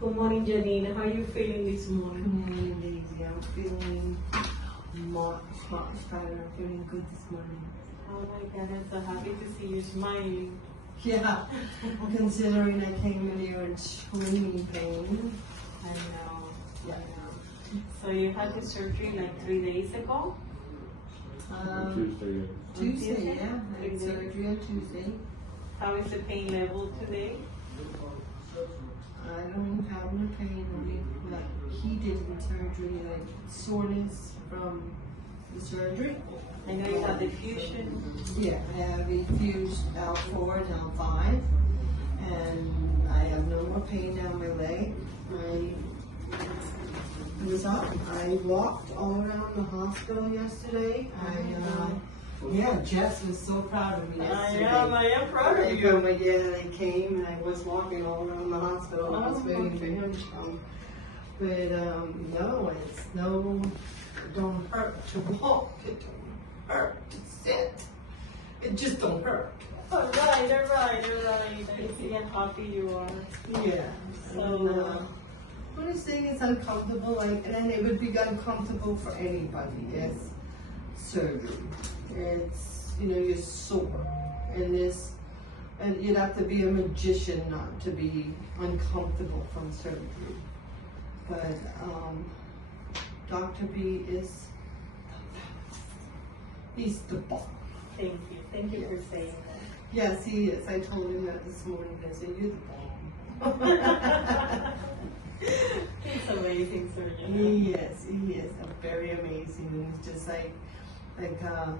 Good morning, Janine. How are you feeling this morning? Good morning, Daisy. I'm feeling much better. I'm feeling good this morning. Oh my God, I'm so happy to see you smiling. Yeah, considering I came in here in screaming pain. I know. Yeah. I know. So you had the surgery like 3 days ago? Tuesday, yeah. I had surgery on Tuesday. How is the pain level today? I don't have no pain. Like he did in surgery, like soreness from the surgery. I know you had the fusion. Yeah, I have a fused L4 and L5, and I have no more pain down my leg. I was up. I walked all around the hospital yesterday. Yeah, Jess was so proud of me yesterday. I am proud of you. Yeah, they came and I was walking all around the hospital. I was waiting for him to come. But no, it don't hurt to walk. It don't hurt to sit. It just don't hurt. All right. I see how happy you are. Yeah. So, when this thing is uncomfortable, like, and it would be uncomfortable for anybody, it's surgery. It's, you're sore. And you'd have to be a magician not to be uncomfortable from surgery. But Dr. B is the best. He's the bomb. thank you. Thank you for saying that. Yes, he is. I told him that this morning. I said, you're the bomb. He's amazing surgeon. He is very amazing. And he's just like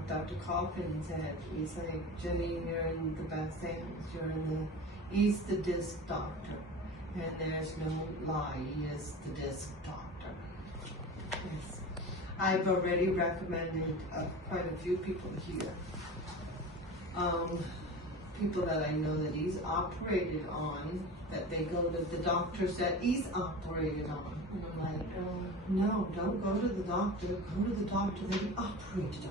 Dr. Coffin said, he's like, Jenny, you're in the best hands. He's the disc doctor. And there's no lie, he is the disc doctor. Yes. I've already recommended quite a few people here. People that I know that he's operated on, that they go to the doctors that he's operated on. And I'm like, no, don't go to the doctor, go to the doctor that he operated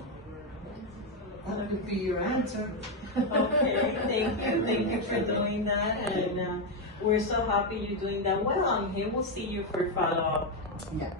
on. That would be your answer. Okay, thank you for doing that, and we're so happy you're doing that well, and he will see you for follow-up. Yeah.